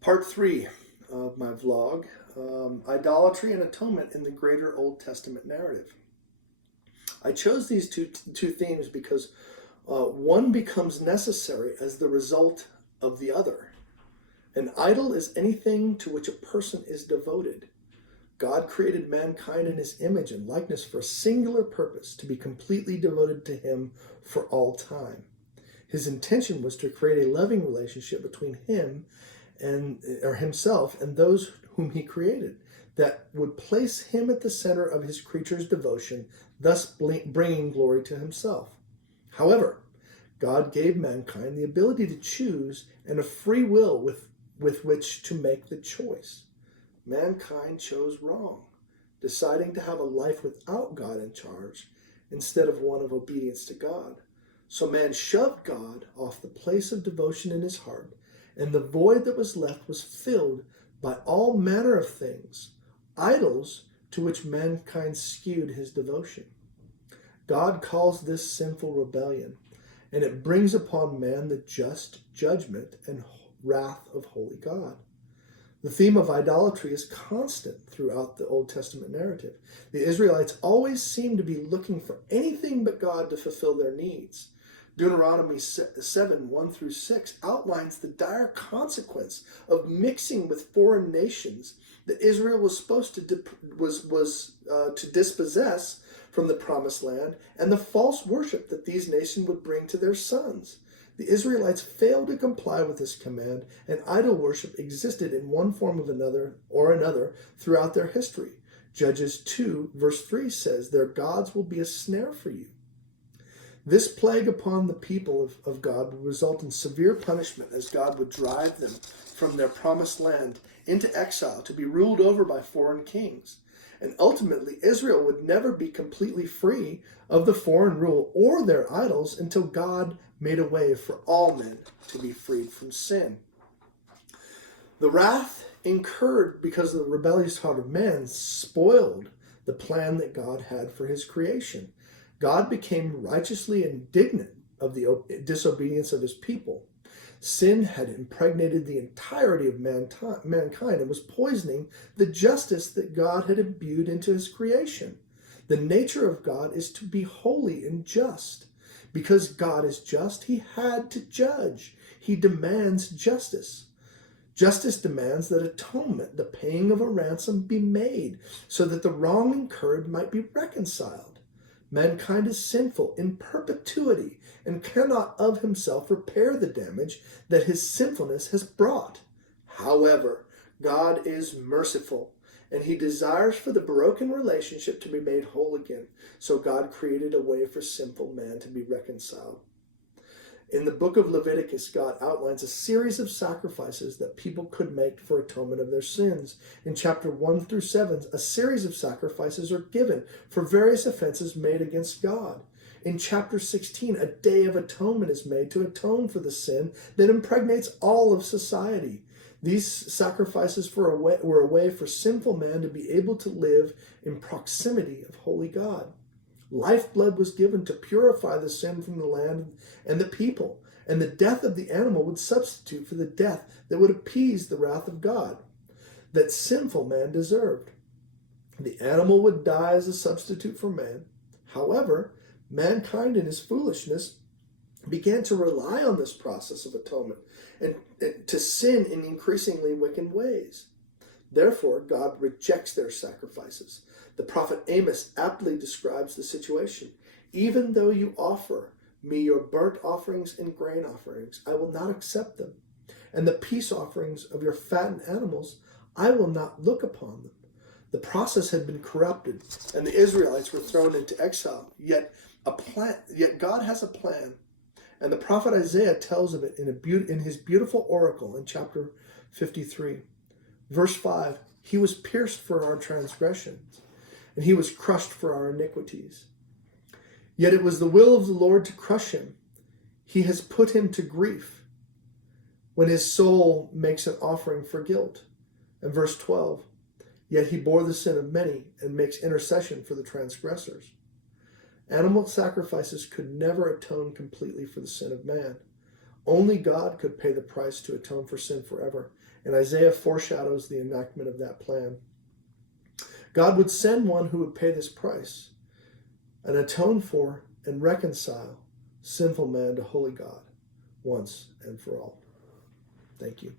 Part 3 of my vlog, Idolatry and Atonement in the Greater Old Testament Narrative. I chose these two themes because one becomes necessary as the result of the other. An idol is anything to which a person is devoted. God created mankind in his image and likeness for a singular purpose, to be completely devoted to him for all time. His intention was to create a loving relationship between him or himself and those whom he created, that would place him at the center of his creature's devotion, thus bringing glory to himself. However, God gave mankind the ability to choose and a free will with which to make the choice. Mankind chose wrong, deciding to have a life without God in charge instead of one of obedience to God. So man shoved God off the place of devotion in his heart, and the void that was left was filled by all manner of things, idols to which mankind skewed his devotion. God calls this sinful rebellion, and it brings upon man the just judgment and wrath of holy God. The theme of idolatry is constant throughout the Old Testament narrative. The Israelites always seem to be looking for anything but God to fulfill their needs. Deuteronomy 7, 1 through 6 outlines the dire consequence of mixing with foreign nations that Israel was supposed to to dispossess from the promised land, and the false worship that these nations would bring to their sons. The Israelites failed to comply with this command, and idol worship existed in one form or another throughout their history. Judges 2, verse 3 says, "Their gods will be a snare for you." This plague upon the people of God would result in severe punishment, as God would drive them from their promised land into exile to be ruled over by foreign kings. And ultimately, Israel would never be completely free of the foreign rule or their idols until God made a way for all men to be freed from sin. The wrath incurred because of the rebellious heart of man spoiled the plan that God had for his creation. God became righteously indignant of the disobedience of his people. Sin had impregnated the entirety of mankind and was poisoning the justice that God had imbued into his creation. The nature of God is to be holy and just. Because God is just, he had to judge. He demands justice. Justice demands that atonement, the paying of a ransom, be made so that the wrong incurred might be reconciled. Mankind is sinful in perpetuity and cannot of himself repair the damage that his sinfulness has brought. However, God is merciful, and he desires for the broken relationship to be made whole again. So God created a way for sinful man to be reconciled. In the book of Leviticus, God outlines a series of sacrifices that people could make for atonement of their sins. In chapter 1 through 7, a series of sacrifices are given for various offenses made against God. In chapter 16, a day of atonement is made to atone for the sin that impregnates all of society. These sacrifices were a way for sinful man to be able to live in proximity of holy God. Lifeblood was given to purify the sin from the land and the people, and the death of the animal would substitute for the death that would appease the wrath of God that sinful man deserved. The animal would die as a substitute for man. However, mankind in his foolishness began to rely on this process of atonement and to sin in increasingly wicked ways. Therefore, God rejects their sacrifices. The prophet Amos aptly describes the situation. "Even though you offer me your burnt offerings and grain offerings, I will not accept them. And the peace offerings of your fattened animals, I will not look upon them." The process had been corrupted, and the Israelites were thrown into exile. Yet God has a plan, and the prophet Isaiah tells of it in his beautiful oracle in chapter 53. Verse 5, "He was pierced for our transgressions, and he was crushed for our iniquities. Yet it was the will of the Lord to crush him. He has put him to grief when his soul makes an offering for guilt." And verse 12, "Yet he bore the sin of many and makes intercession for the transgressors." Animal sacrifices could never atone completely for the sin of man. Only God could pay the price to atone for sin forever, and Isaiah foreshadows the enactment of that plan. God would send one who would pay this price and atone for and reconcile sinful man to holy God once and for all. Thank you.